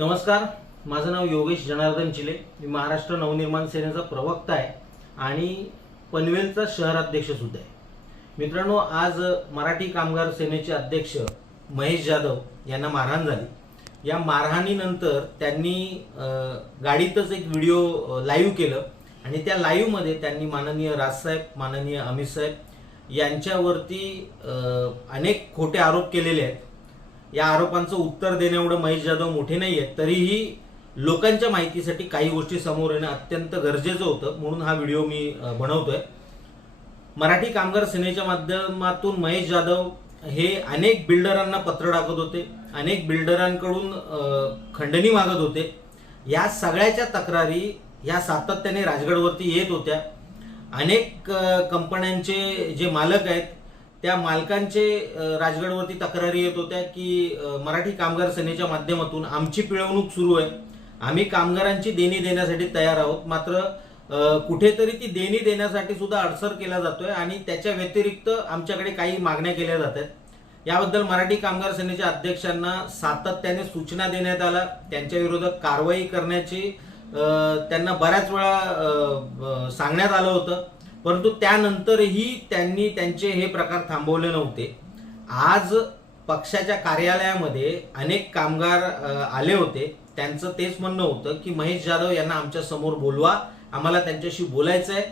नमस्कार, माझं नाव योगेश जनार्दन चिले. मी महाराष्ट्र नवनिर्माण सेनेचा प्रवक्ता आहे आणि पनवेलचा शहराध्यक्ष सुद्धा आहे. मित्रांनो, आज मराठी कामगार सेनेचे अध्यक्ष महेश जाधव यांना मारहाण झाली. या मारहाणीनंतर त्यांनी गाडीतच एक व्हिडिओ लाईव्ह केलं आणि त्या लाईव्हमध्ये त्यांनी माननीय राजसाहेब, माननीय अमित साहेब यांच्यावरती अनेक खोटे आरोप केलेले आहेत. या आरोपांचं उत्तर देण्याएवढं महेश जाधव मोठे नाही आहेत, तरीही लोकांच्या माहितीसाठी काही गोष्टी समोर येणं अत्यंत गरजेचं होतं, म्हणून हा व्हिडिओ मी बनवतोय. मराठी कामगार सेनेच्या माध्यमातून महेश जाधव हे अनेक बिल्डरांना पत्र टाकत होते, अनेक बिल्डरांकडून खंडणी मागत होते. या सगळ्याच्या तक्रारी या सातत्याने राजगडवरती येत होत्या. अनेक कंपन्यांचे जे मालक आहेत त्या मालकांचे राजगडवरती तक्रारी येत होत्या की मराठी कामगार सेनेच्या माध्यमातून आमची पिळवणूक सुरू आहे, आम्ही कामगारांची देणी देण्यासाठी तयार आहोत, मात्र कुठेतरी ती देणी देण्यासाठी सुद्धा अडसर केला जातोय आणि त्याच्या व्यतिरिक्त आमच्याकडे काही मागण्या केल्या जातात. याबद्दल मराठी कामगार सेनेच्या अध्यक्षांना सातत्याने सूचना देण्यात आल्या. त्यांच्या विरोधात कारवाई करण्याची त्यांना बऱ्याच वेळा सांगण्यात आलं होतं, परंतु त्यानंतरही त्यांनी त्यांचे हे प्रकार थांबवले नव्हते. आज पक्षाच्या कार्यालयामध्ये अनेक कामगार आले होते. त्यांचं तेच म्हणणं होतं की महेश जाधव यांना आमच्या समोर बोलवा, आम्हाला त्यांच्याशी बोलायचं आहे.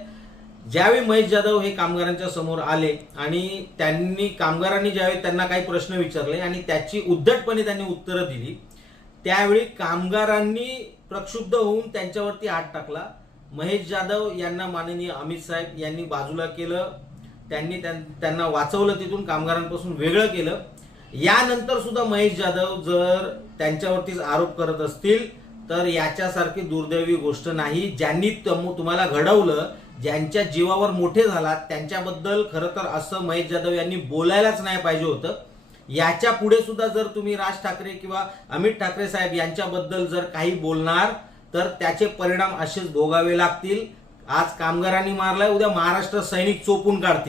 ज्यावेळी महेश जाधव हे कामगारांच्या समोर आले आणि कामगारांनी ज्यावेळी त्यांना काही प्रश्न विचारले आणि त्याची उद्धटपणे त्यांनी उत्तरं दिली, त्यावेळी कामगारांनी प्रक्षुब्ध होऊन त्यांच्यावरती हात टाकला. महेश जाधव यांना माननीय अमित साहेब यांनी बाजूला केलं, त्यांनी त्यांना वाचवलं, तिथून कामगारांपासून वेगळं केलं. यानंतर सुद्धा महेश जाधव जर त्यांच्यावरतीच आरोप करत असतील तर याच्यासारखी दुर्दैवी गोष्ट नाही. ज्यांनी तुम्हाला घडवलं, ज्यांच्या जीवावर मोठे झालात, त्यांच्याबद्दल खरं तर असं महेश जाधव यांनी बोलायलाच नाही पाहिजे होतं. याच्या पुढे सुद्धा जर तुम्ही राज ठाकरे किंवा अमित ठाकरे साहेब यांच्याबद्दल जर काही बोलणार तर त्याचे परिणाम असेच भोगावे लागतील. आज कामगारांनी मारलाय, उद्या महाराष्ट्र सैनिक चोपून काढतील.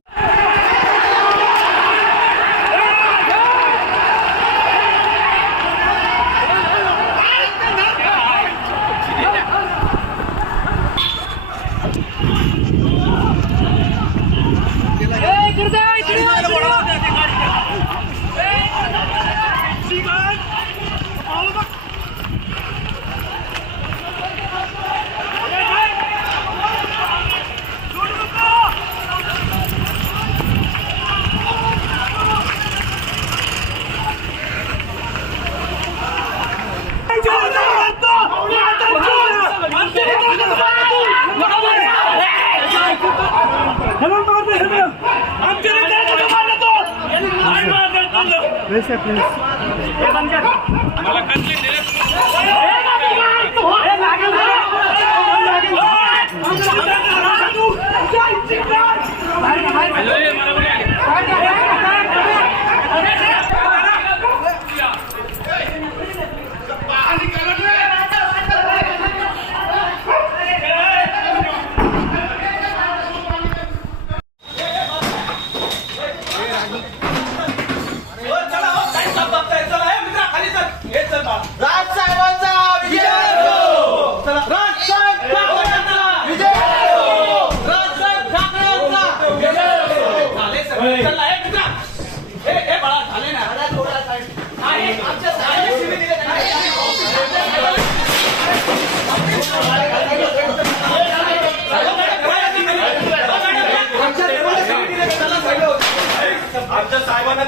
आमच्या साहेबांना